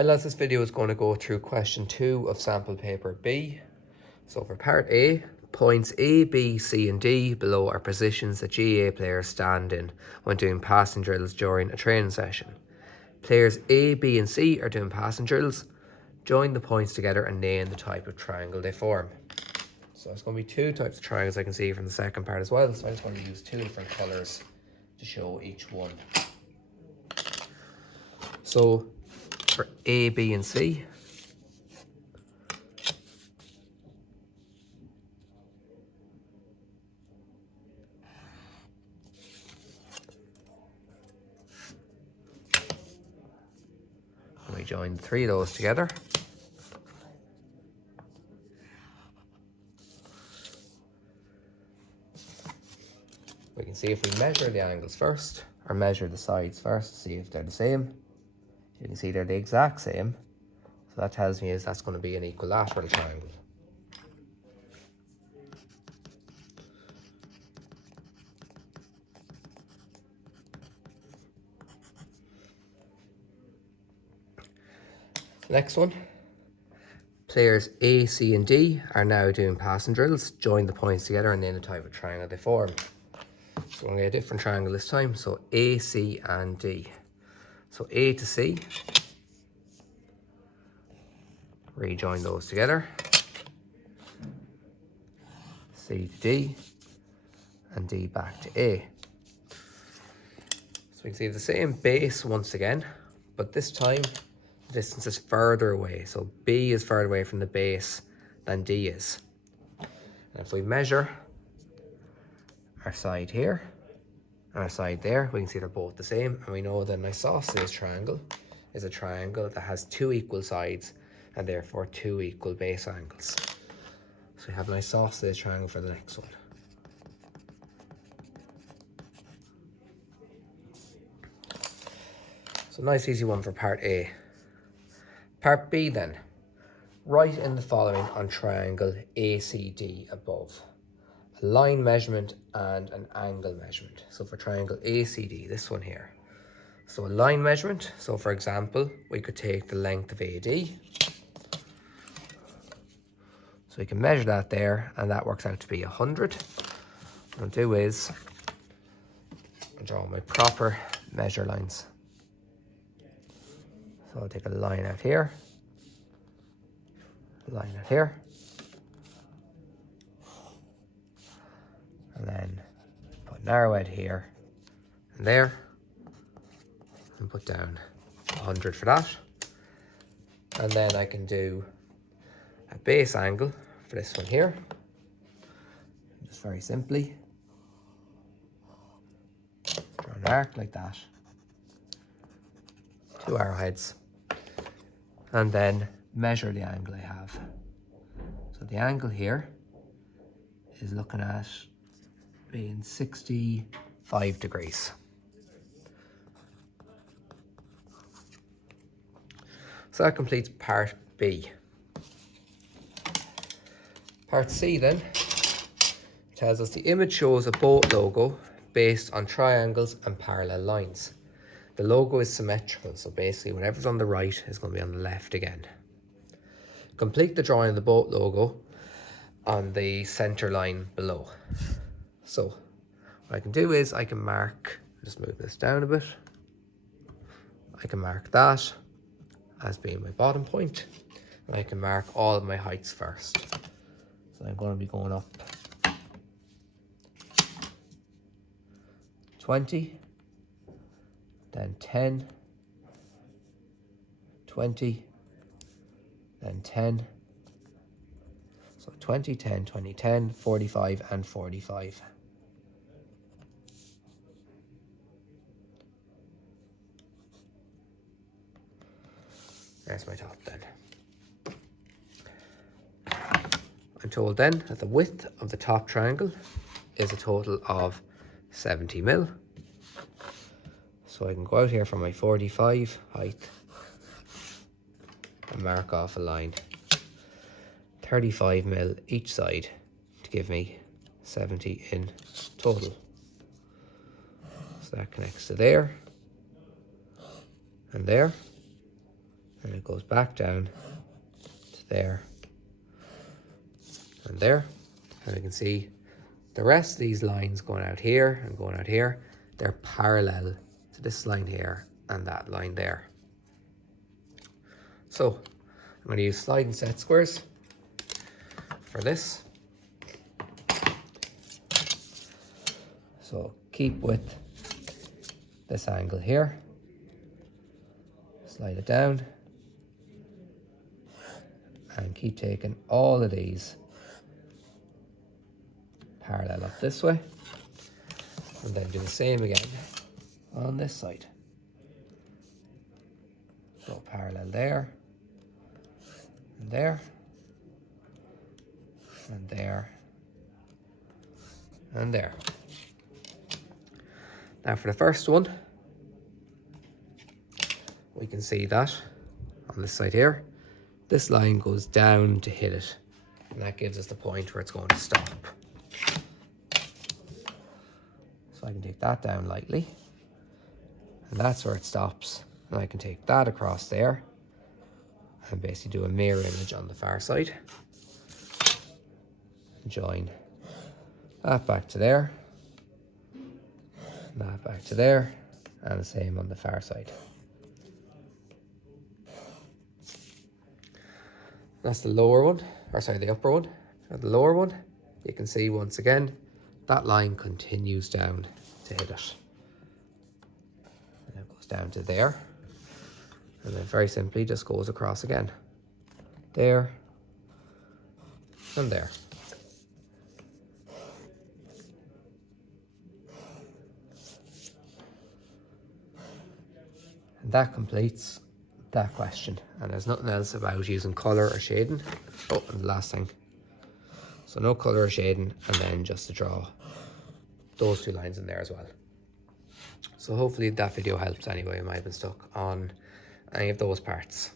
Right lads, this video is going to go through question 2 of sample paper B. So for part A, points A, B, C and D below are positions that GAA players stand in when doing passing drills during a training session. Players A, B and C are doing passing drills. Join the points together and name the type of triangle they form. So it's going to be 2 types of triangles I can see from the second part as well. So I'm just going to use 2 different colours to show each one. So for A, B and C, we join 3 of those together. We can see if we measure the angles first, or measure the sides first to see if they're the same. You can see they're the exact same. So that tells me that's going to be an equilateral triangle. The next one. Players A, C and D are now doing passing drills. Join the points together and name the type of triangle they form. So we're going to get a different triangle this time. So A, C and D. So A to C. Rejoin those together. C to D. And D back to A. So we can see the same base once again, but this time the distance is further away. So B is further away from the base than D is. And if we measure our side here and our side there, we can see they're both the same. And we know that an isosceles triangle is a triangle that has 2 equal sides and therefore 2 equal base angles. So we have an isosceles triangle for the next one. So nice easy one for part A. Part B then. Write in the following on triangle ACD above. A line measurement and an angle measurement. So for triangle ACD, this one here. So a line measurement, so for example, we could take the length of AD. So we can measure that there, and that works out to be 100. What I'll do is, I'll draw my proper measure lines. So I'll take a line out here, a line out here, and then put an arrow out here and there, and put down 100 for that. And then I can do a base angle for this one here, just very simply draw an arc like that, 2 arrowheads, and then measure the angle I have. So the angle here is looking at being 65 degrees. So that completes part B. Part C then tells us the image shows a boat logo based on triangles and parallel lines. The logo is symmetrical, so basically whatever's on the right is going to be on the left again. Complete the drawing of the boat logo on the center line below. So what I can do is I can mark, just move this down a bit. I can mark that as being my bottom point, and I can mark all of my heights first. So I'm going to be going up 20, then 10, 20, then 10. So 20, 10, 20, 10, 45 and 45. There's my top then. I'm told then that the width of the top triangle is a total of 70 mil. So I can go out here for my 45 height and mark off a line. 35 mil each side to give me 70 in total. So that connects to there and there. And it goes back down to there and there. And we can see the rest of these lines going out here and going out here, they're parallel to this line here and that line there. So I'm going to use sliding set squares for this. So keep with this angle here, slide it down, and keep taking all of these parallel up this way, and then do the same again on this side. So parallel there, and there, and there, and there. Now for the first one, we can see that on this side here, this line goes down to hit it, and that gives us the point where it's going to stop. So I can take that down lightly, and that's where it stops. And I can take that across there and basically do a mirror image on the far side. Join that back to there, that back to there, and the same on the far side. That's the lower one, or sorry, the upper one. The lower one, you can see once again, that line continues down to hit it. And it goes down to there. And then very simply just goes across again. There, and there. And that completes that question. And there's nothing else about using colour or shading. Oh, and the last thing. So no colour or shading, and then just to draw those two lines in there as well. So hopefully that video helps anyway. I might have been stuck on any of those parts.